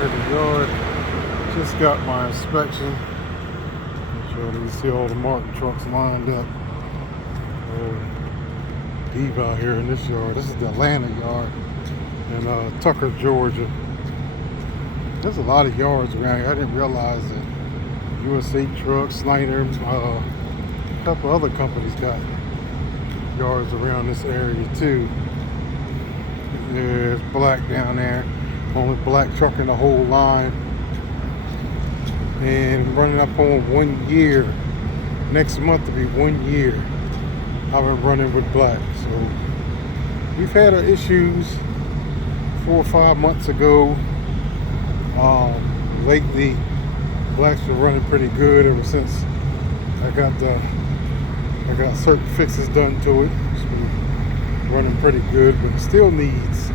here at the yard. Just got my inspection. Make sure you see all the Martin trucks lined up. Deep out here in this yard. This is the Atlanta yard in Tucker, Georgia. There's a lot of yards around here. I didn't realize that USA Trucks, Snyder, a couple other companies got yards around this area too. There's black down there. Only black truck in the whole line. And running up on 1 year. Next month to be 1 year I've been running with black. So we've had our issues 4 or 5 months ago. Lately black's been running pretty good ever since I got certain fixes done to it. It's been running pretty good, but it still needs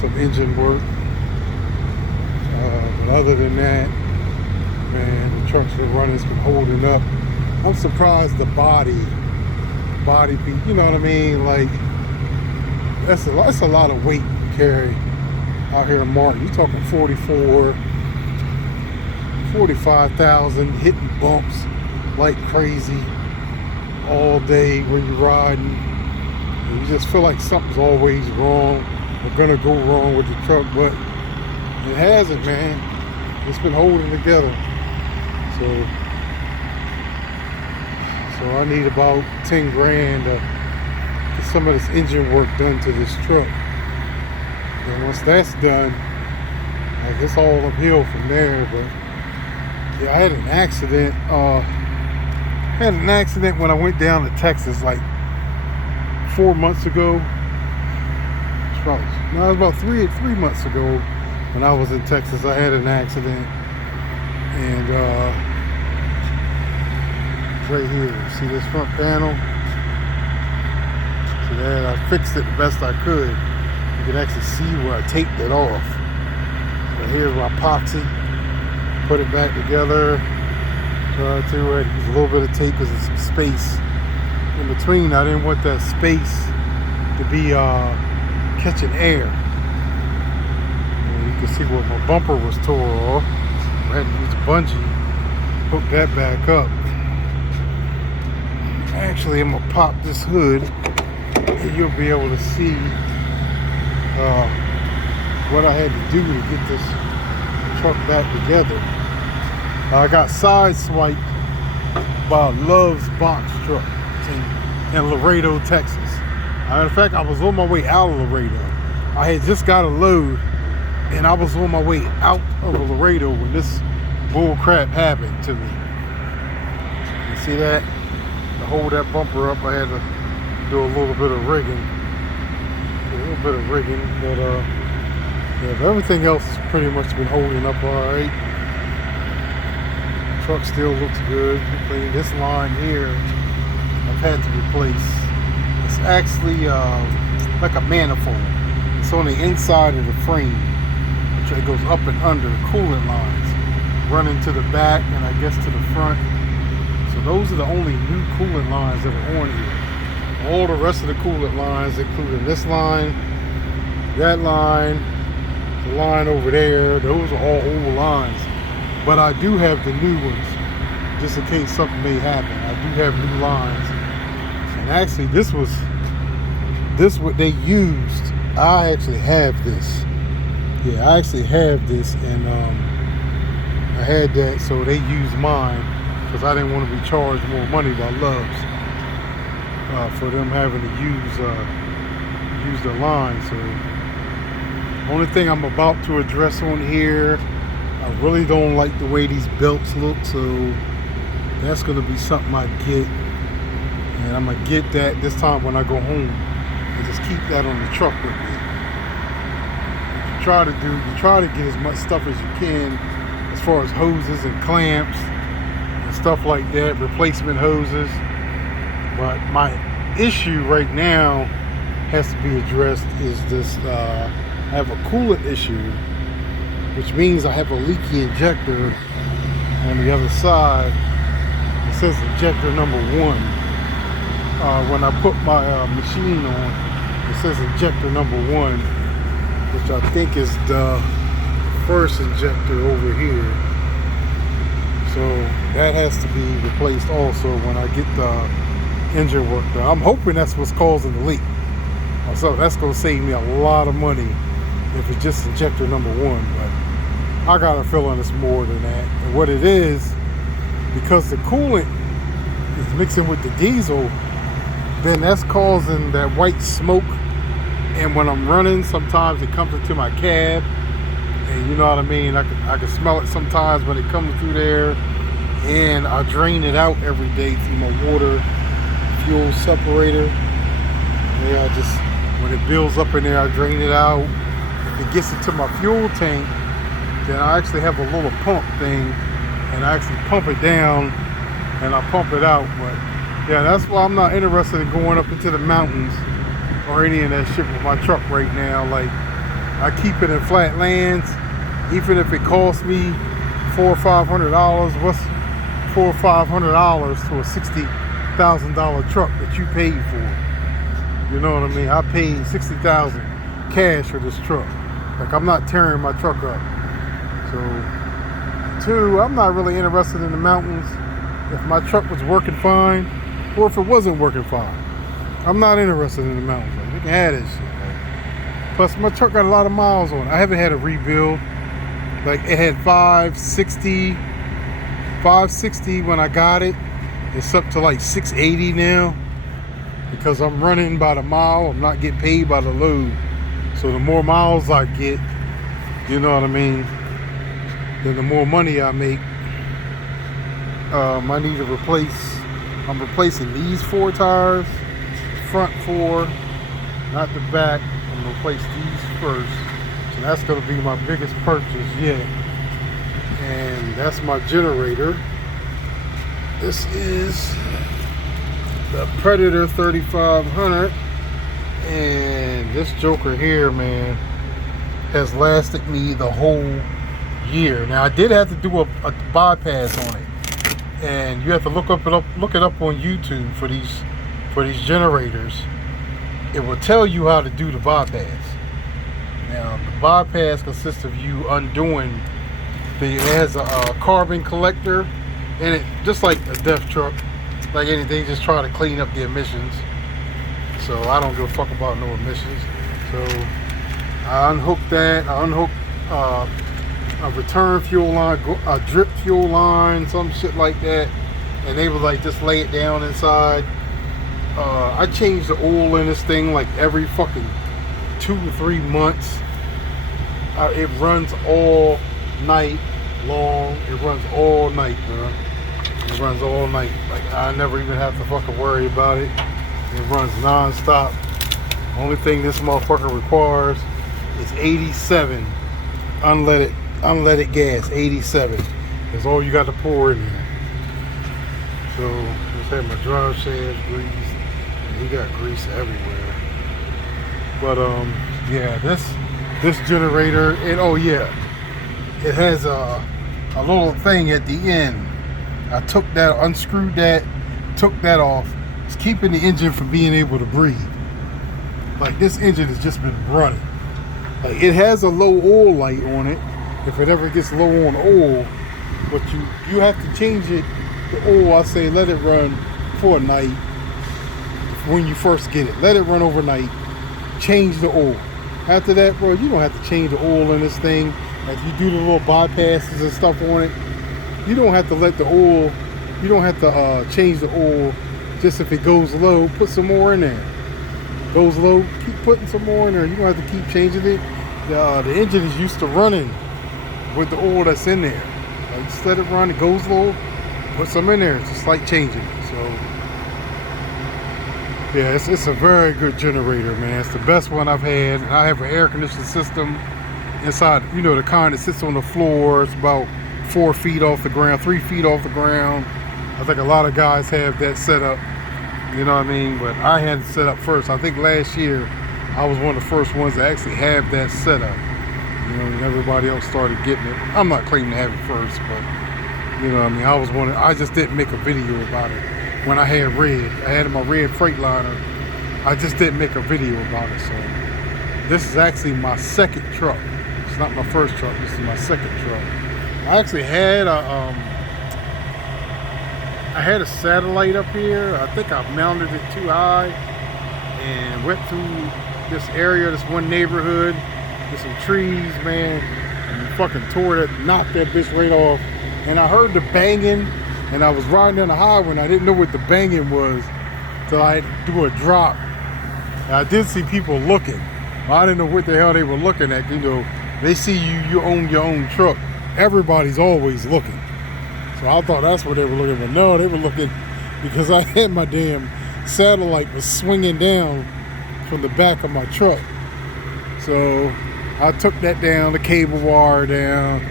some engine work. But other than that, man, the truck's been running, it's been holding up. I'm surprised the body beat, you know what I mean? Like, that's a lot of weight to carry out here in Martin. You're talking 45,000 hitting bumps like crazy all day when you're riding. And you just feel like something's always wrong or gonna go wrong with the truck, but it hasn't, man. It's been holding together. So I need about 10 grand to get some of this engine work done to this truck. And once that's done, like, it's all uphill from there. But yeah, I had an accident. When I went down to Texas like 4 months ago. It was about three months ago when I was in Texas. I had an accident, and right here, see this front panel? See that? I fixed it the best I could. You can actually see where I taped it off. So here's my epoxy. Put it back together. Try to use a little bit of tape because there's some space in between. I didn't want that space to be catching air. And you can see where my bumper was tore off. I had to use a bungee, hook that back up. Actually, I'm gonna pop this hood and you'll be able to see what I had to do to get this truck back together. I got sideswiped by a Love's box truck in Laredo, Texas. In fact, I was on my way out of Laredo. I had just got a load and I was on my way out of Laredo when this bull crap happened to me. You see that? To hold that bumper up, I had to do a little bit of rigging. But yeah, everything else has pretty much been holding up all right. The truck still looks good. This line here, I've had to replace. It's actually like a manifold. It's on the inside of the frame, which it goes up and under the coolant lines, running to the back and I guess to the front. So those are the only new coolant lines that are on here. All the rest of the coolant lines, including this line, that line, the line over there, those are all old lines. But I do have the new ones, just in case something may happen. I do have new lines. And actually, this what they used. I actually have this. Yeah, I actually have this, and I had that, so they used mine because I didn't want to be charged more money by Love's for them having to use the line. So only thing I'm about to address on here, I really don't like the way these belts look, so that's going to be something I get, and I'm going to get that this time when I go home and just keep that on the truck with me. You try to get as much stuff as you can as far as hoses and clamps and stuff like that, replacement hoses. But my issue right now has to be addressed is this, I have a coolant issue, which means I have a leaky injector on the other side. It says injector number 1. When I put my machine on, it says injector number 1, which I think is the first injector over here. So that has to be replaced also when I get the engine work done. I'm hoping that's what's causing the leak. So that's going to save me a lot of money if it's just injector number one. But I got a feeling it's more than that. And what it is, because the coolant is mixing with the diesel, then that's causing that white smoke. And when I'm running, sometimes it comes into my cab. And you know what I mean? I can smell it sometimes when it comes through there. And I drain it out every day through my water fuel separator. Yeah, when it builds up in there, I drain it out. If it gets into my fuel tank, then I actually have a little pump thing. And I actually pump it down and I pump it out. But yeah, that's why I'm not interested in going up into the mountains or any of that shit with my truck right now. Like, I keep it in flat lands, even if it costs me $400 or $500. What's $400 or $500 to a $60,000 truck that you paid for? You know what I mean? I paid $60,000 cash for this truck. Like, I'm not tearing my truck up. So, two, I'm not really interested in the mountains. If my truck was working fine, or if it wasn't working fine, I'm not interested in the mountains. Like, they can have that shit. Plus, my truck got a lot of miles on it. I haven't had a rebuild. Like, it had 560 when I got it. It's up to like 680 now. Because I'm running by the mile. I'm not getting paid by the load. So the more miles I get, you know what I mean, then the more money I make. I need to I'm replacing these 4 tires. Front 4, not the back. I'm gonna replace these first. So that's gonna be my biggest purchase yet. And that's my generator. This is the Predator 3500. And this joker here, man, has lasted me the whole year. Now, I did have to do a bypass on it. And you have to look it up on YouTube for these generators. It will tell you how to do the bypass. Now, the bypass consists of you undoing it has a carbon collector in it, just like a DEF truck, like anything, just try to clean up the emissions. So I don't give a fuck about no emissions. So I unhooked that. I unhooked a return fuel line, a drip fuel line, some shit like that, and they would like just lay it down inside. I change the oil in this thing like every fucking 2 to 3 months. It runs all night long. It runs all night, bro. It runs all night. Like, I never even have to fucking worry about it. It runs non-stop. Only thing this motherfucker requires is 87 unleaded gas. 87 is all you got to pour in there. So just have my drive shaft greased. And he got grease everywhere. But yeah, this generator, and oh yeah, it has a little thing at the end. I took that, unscrewed that, took that off. It's keeping the engine from being able to breathe. Like, this engine has just been running. Like, it has a low oil light on it if it ever gets low on oil, but you have to change it. The oil, I say let it run for a night when you first get it. Let it run overnight. Change the oil. After that, bro, you don't have to change the oil in this thing. If you do the little bypasses and stuff on it, you don't have to let the oil, you don't have to change the oil. Just if it goes low, put some more in there. Goes low, keep putting some more in there. You don't have to keep changing it. The engine is used to running with the oil that's in there. Like, just let it run. It goes low, put some in there. It's just like changing it. So yeah, it's a very good generator, man. It's the best one I've had. And I have an air conditioning system inside, you know, the kind that sits on the floor. It's about 4 feet off the ground, 3 feet off the ground. I think a lot of guys have that set up, you know what I mean? But I had it set up first. I think last year I was one of the first ones to actually have that set up. You know, and everybody else started getting it. I'm not claiming to have it first, but you know what I mean? I was one of, I just didn't make a video about it. When I had red, I had my red Freightliner. I just didn't make a video about it. So this is actually my second truck. It's not my first truck. This is my second truck. I actually had a satellite up here. I think I mounted it too high and went through this area, this one neighborhood with some trees, man, and fucking knocked that bitch right off. And I heard the banging, and I was riding down the highway and I didn't know what the banging was till I had to do a drop. And I did see people looking. I didn't know what the hell they were looking at. You know, they see you own your own truck. Everybody's always looking. So I thought that's what they were looking for. No, they were looking because I had my damn satellite was swinging down from the back of my truck. So I took that down, the cable wire down.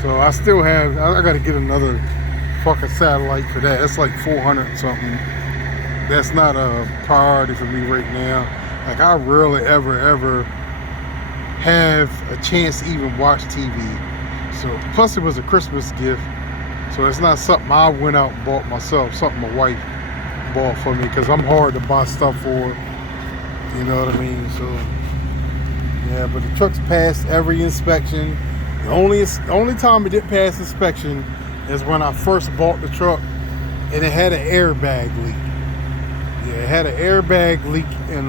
So I still have, I got to get another fucking satellite for that. That's like 400 something. That's not a priority for me right now. Like, I rarely ever have a chance to even watch TV. So plus it was a Christmas gift. So it's not something I went out and bought myself, something my wife bought for me, because I'm hard to buy stuff for. You know what I mean? So yeah, but the truck's passed every inspection. The only time it didn't pass inspection is when I first bought the truck and it had an airbag leak. Yeah, it had an airbag leak in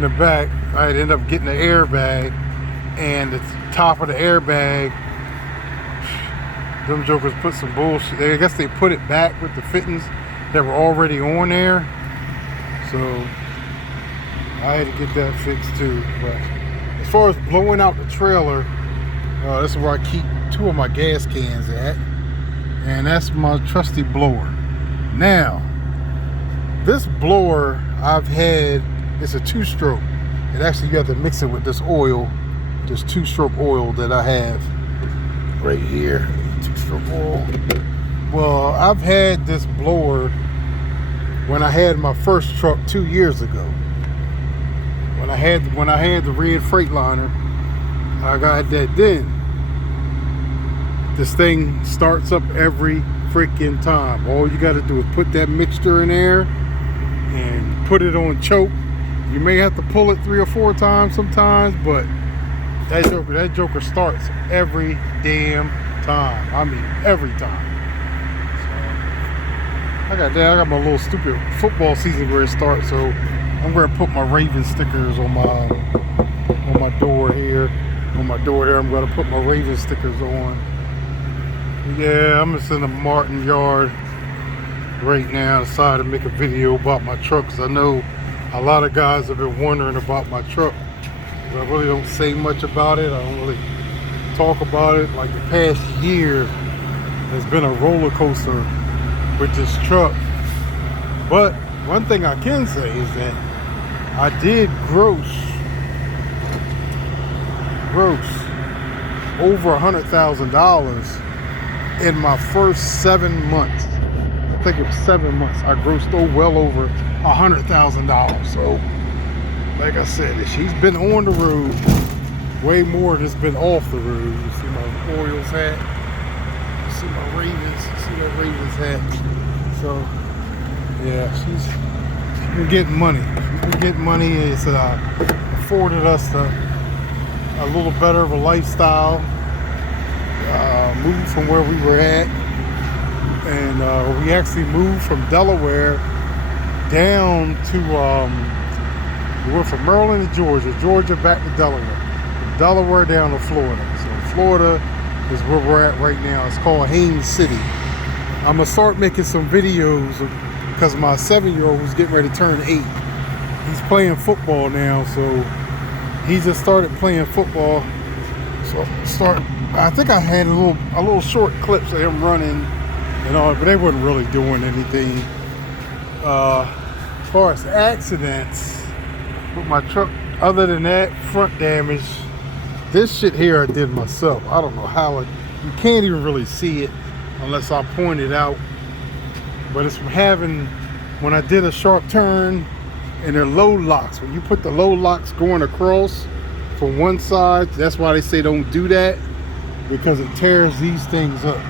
the back. I'd end up getting the airbag, and the top of the airbag, them jokers put some bullshit. I guess they put it back with the fittings that were already on there. So I had to get that fixed too. But as far as blowing out the trailer, this is where I keep 2 of my gas cans at. And that's my trusty blower. Now, this blower I've had, it's a 2-stroke. And actually you have to mix it with this oil, this 2-stroke oil that I have right here. 2-stroke oil. Well, I've had this blower when I had my first truck 2 years ago. When I had the red Freightliner, I got that then. This thing starts up every freaking time. All you got to do is put that mixture in there and put it on choke. You may have to pull it 3 or 4 times sometimes, but that joker starts every damn time. I mean, every time. So, I got my little stupid football season where it starts, so I'm going to put my Raven stickers on my door here. On my door there, I'm going to put my Raven stickers on. Yeah, I'm just in the Martin yard right now. I decided to make a video about my truck, because I know a lot of guys have been wondering about my truck. I really don't say much about it. I don't really talk about it. Like, the past year has been a roller coaster with this truck. But one thing I can say is that I did gross over $100,000 in my first 7 months. I think it was 7 months. I grossed well over $100,000. So, like I said, she's been on the road way more than it's been off the road. You see my Orioles hat. You see my Ravens. You see that Ravens hat. So, yeah, she's been getting money. She's been getting money. It's afforded us a little better of a lifestyle. Moved from where we were at, and we actually moved from Delaware down to we went from Maryland to Georgia back to Delaware, from Delaware down to Florida. So Florida is where we're at right now. It's called Haines City. I'm gonna start making some videos because my 7-year-old was getting ready to turn 8. He's playing football now, so he just started playing football. So I think I had a little short clips of him running and all, but they wasn't really doing anything. As far as accidents with my truck, other than that, front damage, this shit here I did myself. I don't know how you can't even really see it unless I point it out. But it's from having, when I did a sharp turn, and they're low locks. When you put the low locks going across from one side, that's why they say don't do that, because it tears these things up.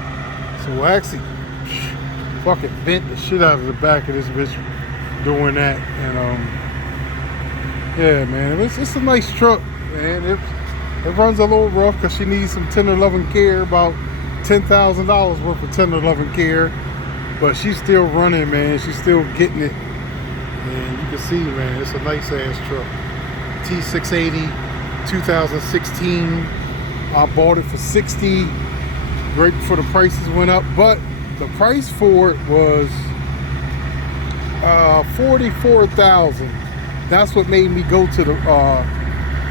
So I actually fucking bent the shit out of the back of this bitch doing that. And Yeah, man, it's a nice truck, man. It runs a little rough because she needs some tender loving care, about $10,000 worth of tender loving care. But she's still running, man. She's still getting it. And you can see, man, it's a nice ass truck. T680, 2016. I bought it for $60 right before the prices went up. But the price for it was $44,000. That's what made me go to the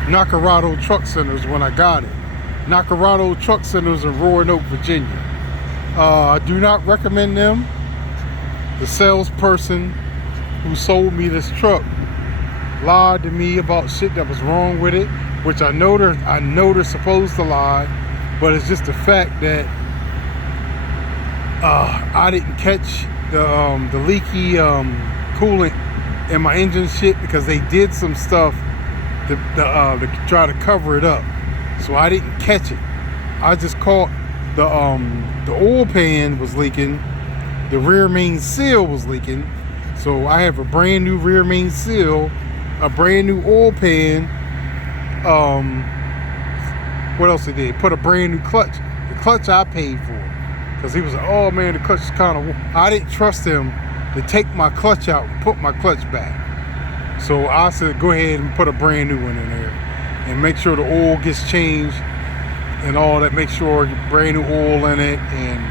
Nacarado Truck Centers when I got it. Nacarado Truck Centers in Roanoke, Virginia. I do not recommend them. The salesperson who sold me this truck lied to me about shit that was wrong with it, which I know they're supposed to lie, but it's just the fact that I didn't catch the leaky coolant in my engine shit because they did some stuff to try to cover it up. So I didn't catch it. I just caught the oil pan was leaking, the rear main seal was leaking. So I have a brand new rear main seal, a brand new oil pan. What else did they put? A brand new clutch. The clutch I paid for, because he was like, oh man, the clutch is kind of. I didn't trust him to take my clutch out and put my clutch back. So I said, go ahead and put a brand new one in there and make sure the oil gets changed and all that. Make sure brand new oil in it and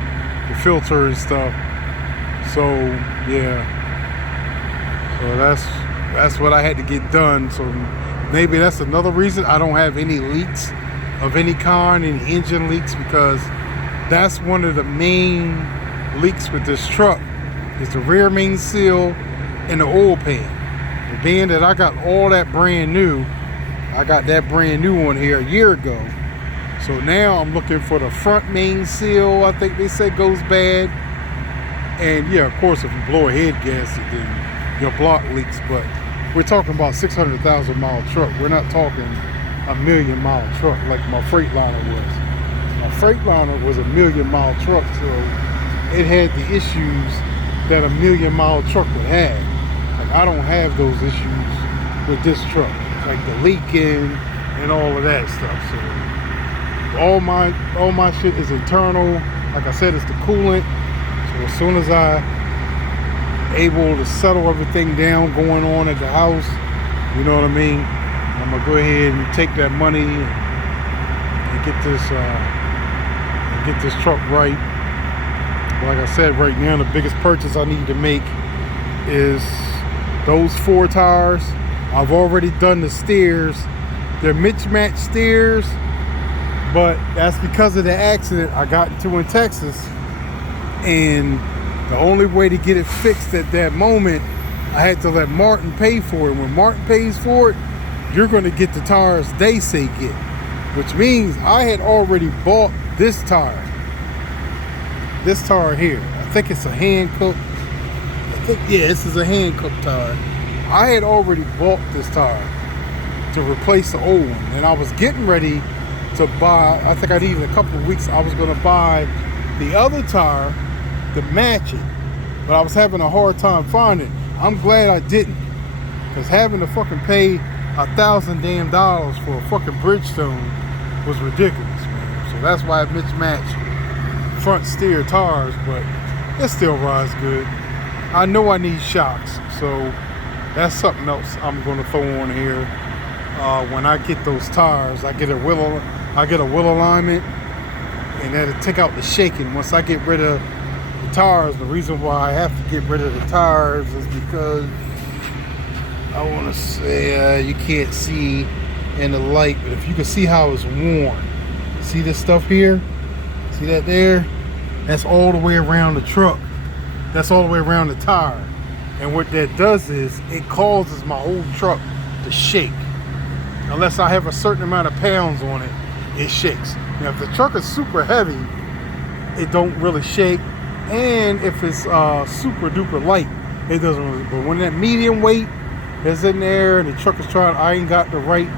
the filter and stuff. So yeah, so that's what I had to get done. So maybe that's another reason I don't have any leaks of any kind, any engine leaks, because that's one of the main leaks with this truck is the rear main seal and the oil pan. And being that I got all that brand new, I got that brand new one here a year ago. So now I'm looking for the front main seal, I think they said goes bad. And yeah, of course, if you blow a head gasket, then your block leaks. But we're talking about 600,000 mile truck. We're not talking a million mile truck like my Freightliner was. My Freightliner was a million mile truck, so it had the issues that a million mile truck would have. Like I don't have those issues with this truck, like the leaking and all of that stuff. So all my shit is internal. Like I said, it's the coolant. So as soon as I able to settle everything down going on at the house, you know what I mean, I'm gonna go ahead and take that money and get this truck right. Like I said, right now the biggest purchase I need to make is those 4 tires. I've already done the steers. They're mismatched steers, but that's because of the accident I got into in Texas. And the only way to get it fixed at that moment, I had to let Martin pay for it. When Martin pays for it, you're going to get the tires they say get, which means I had already bought this tire. This tire here, I think it's a Hankook. Yeah, this is a Hankook tire. I had already bought this tire to replace the old one, and I was getting ready to buy, I think I needed a couple of weeks, I was going to buy the other tire to match it, but I was having a hard time finding it. I'm glad I didn't, because having to fucking pay $1,000 for a fucking Bridgestone was ridiculous, man. So that's why I mismatched front steer tires, but it still rides good. I know I need shocks, so that's something else I'm going to throw on here. When I get those tires, I get a wheel alignment, and that'll take out the shaking. Once I get rid of the tires, the reason why I have to get rid of the tires is because I want to say you can't see in the light, but if you can see how it's worn, see this stuff here? See that there? That's all the way around the truck. That's all the way around the tire. And what that does is it causes my whole truck to shake. Unless I have a certain amount of pounds on it, it shakes. Now if the truck is super heavy, it don't really shake. And if it's super duper light, it doesn't really. But when that medium weight is in there and the truck is trying, I ain't got the right,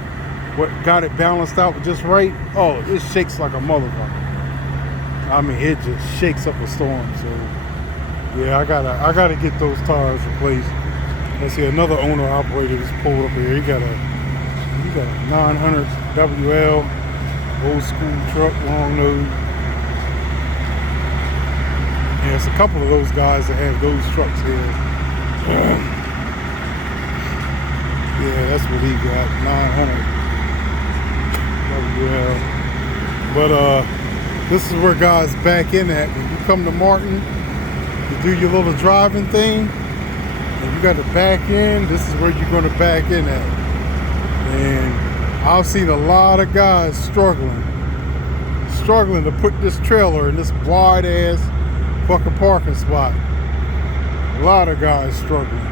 got it balanced out just right, oh, it shakes like a motherfucker. I mean, it just shakes up a storm. So yeah, I gotta get those tires replaced. Let's see, another owner operator just pulled up here. He got a 900 WL, old school truck, long nose. Yeah, it's a couple of those guys that have those trucks here. Yeah, that's what he got, 900 WL. But this is where guys back in at. When you come to Martin, you do your little driving thing, and you got to back in, this is where you're going to back in at. And I've seen a lot of guys struggling to put this trailer in this wide ass fucking parking spot. A lot of guys struggling.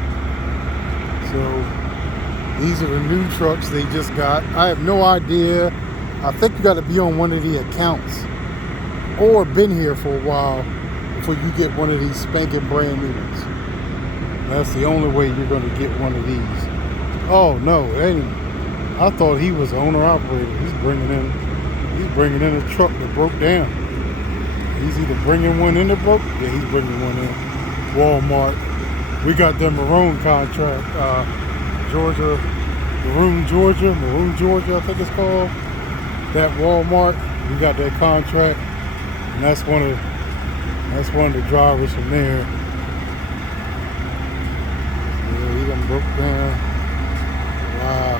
So these are the new trucks they just got. I have no idea. I think you got to be on one of the accounts or been here for a while before you get one of these spanking brand new ones. That's the only way you're going to get one of these. Oh no, I thought he was the owner operator. He's bringing in a truck that broke down. He's either bringing one in that broke. Yeah, he's bringing one in. Walmart. We got the Maroon contract. Maroon, Georgia, I think it's called. That Walmart. We got that contract, and that's one of the drivers from there. Yeah, he done broke down. Wow.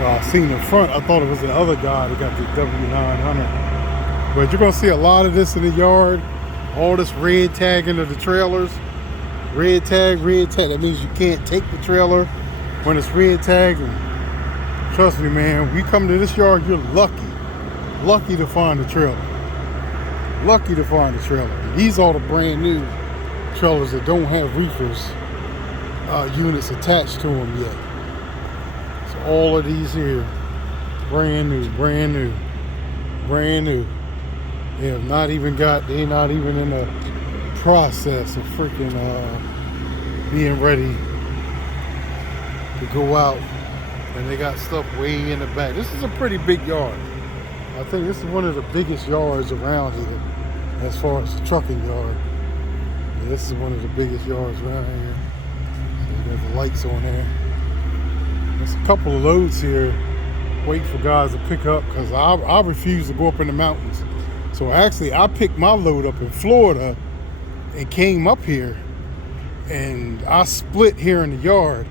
I seen the front. I thought it was the other guy that got the W900. But you're going to see a lot of this in the yard. All this red tagging of the trailers. Red tag. That means you can't take the trailer when it's red tagged. And trust me, man, we come to this yard, you're lucky to find the trailer. Lucky to find the trailer. These are the brand new trailers that don't have reefers units attached to them yet. All of these here, brand new. They're not even in the process of freaking being ready to go out. And they got stuff way in the back. This is a pretty big yard. I think this is one of the biggest yards around here as far as the trucking yard. Yeah, this is one of the biggest yards around here. So there's the lights on there. There's a couple of loads here wait for guys to pick up because I refuse to go up in the mountains. So actually I picked my load up in Florida and came up here, and I split here in the yard,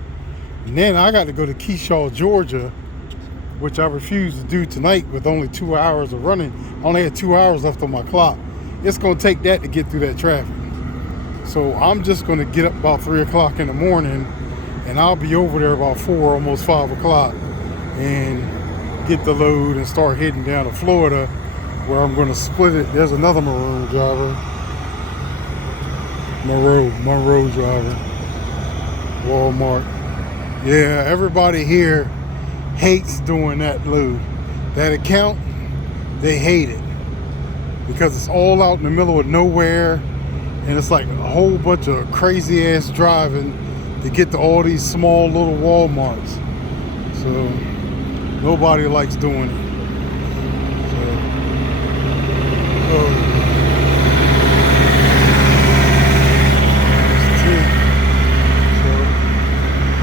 and then I got to go to Keyshaw, Georgia, which I refuse to do tonight with only 2 hours of running. I only had 2 hours left on my clock. It's going to take that to get through that traffic. So I'm just going to get up about 3 o'clock in the morning, and I'll be over there about 4, almost 5 o'clock, and get the load and start heading down to Florida, where I'm going to split it. There's another Maroon driver. Monroe driver. Walmart. Yeah, everybody here hates doing that load. That account, they hate it. Because it's all out in the middle of nowhere, and it's like a whole bunch of crazy ass driving to get to all these small little Walmarts. So nobody likes doing it.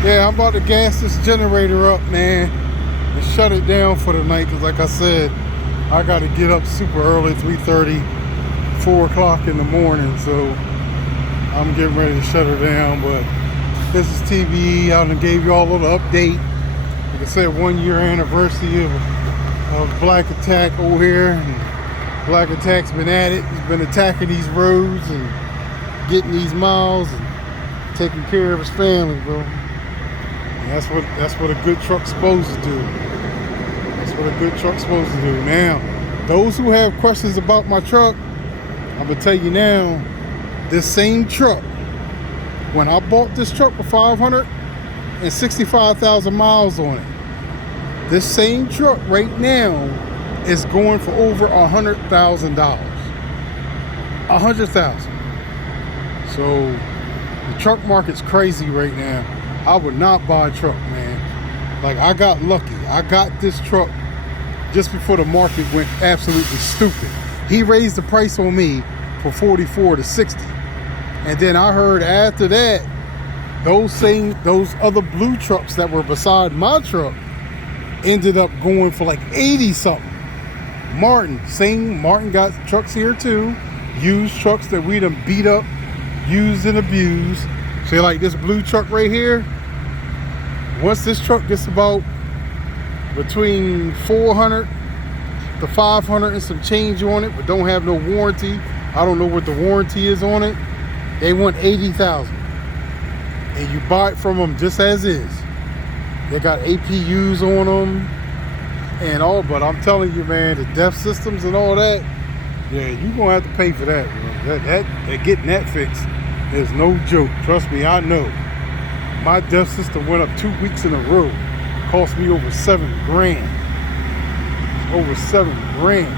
Yeah, I'm about to gas this generator up, man, and shut it down for the night, because like I said, I got to get up super early, 3:30, 4 o'clock in the morning, so I'm getting ready to shut her down. But this is TVE. I done gave you all a little update. Like I said, 1 year anniversary of Black Attack over here. And Black Attack's been at it. He's been attacking these roads and getting these miles and taking care of his family, bro. And that's what a good truck's supposed to do. That's what a good truck's supposed to do. Now, those who have questions about my truck, I'm gonna tell you now, this same truck, when I bought this truck with 565,000 miles on it, this same truck right now is going for over $100,000. $100,000. So the truck market's crazy right now. I would not buy a truck, man. Like, I got lucky. I got this truck just before the market went absolutely stupid. He raised the price on me from 44 to 60. And then I heard after that, those other blue trucks that were beside my truck ended up going for like 80 something. Martin got trucks here too. Used trucks that we done beat up, used and abused. Say like this blue truck right here. Once this truck gets about between 400 to 500 and some change on it, but don't have no warranty. I don't know what the warranty is on it. They want 80,000, and you buy it from them just as is. They got APUs on them and all, but I'm telling you, man, the DEF systems and all that, yeah, you're gonna have to pay for that. That getting that fixed is no joke. Trust me, I know. My DEF system went up 2 weeks in a row. Cost me over $7 grand. Over $7 grand.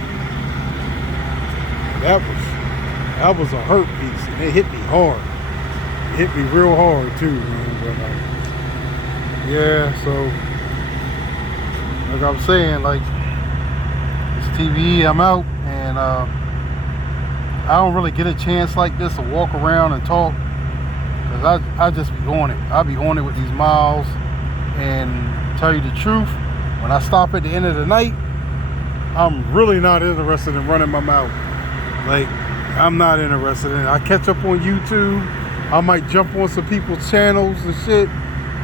That was a hurt piece, and it hit me hard. It hit me real hard too, man. But yeah, so like I'm saying, like this TVE, I'm out, and I don't really get a chance like this to walk around and talk, because I just be on it. I be on it with these miles, and tell you the truth, when I stop at the end of the night, I'm really not interested in running my mouth. Like, I'm not interested in it. I catch up on YouTube. I might jump on some people's channels and shit,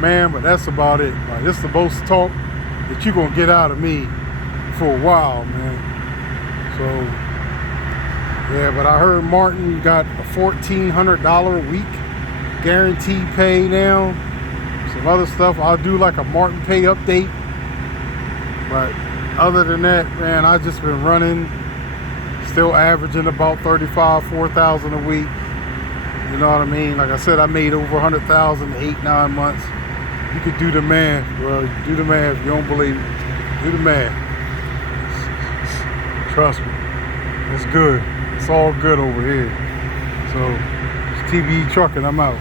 man, but that's about it. Like, this is the most talk that you're gonna get out of me for a while, man. So yeah, but I heard Martin got a $1,400 a week guaranteed pay now. Some other stuff. I'll do like a Martin Pay update, but other than that, man, I just been running, still averaging about 35, 4,000 a week. You know what I mean? Like I said, I made over 100,000 in 8-9 months. You could do the math, bro. Do the math. If you don't believe me, do the math. Trust me, it's good. It's all good over here. So, it's TVE Trucking. I'm out.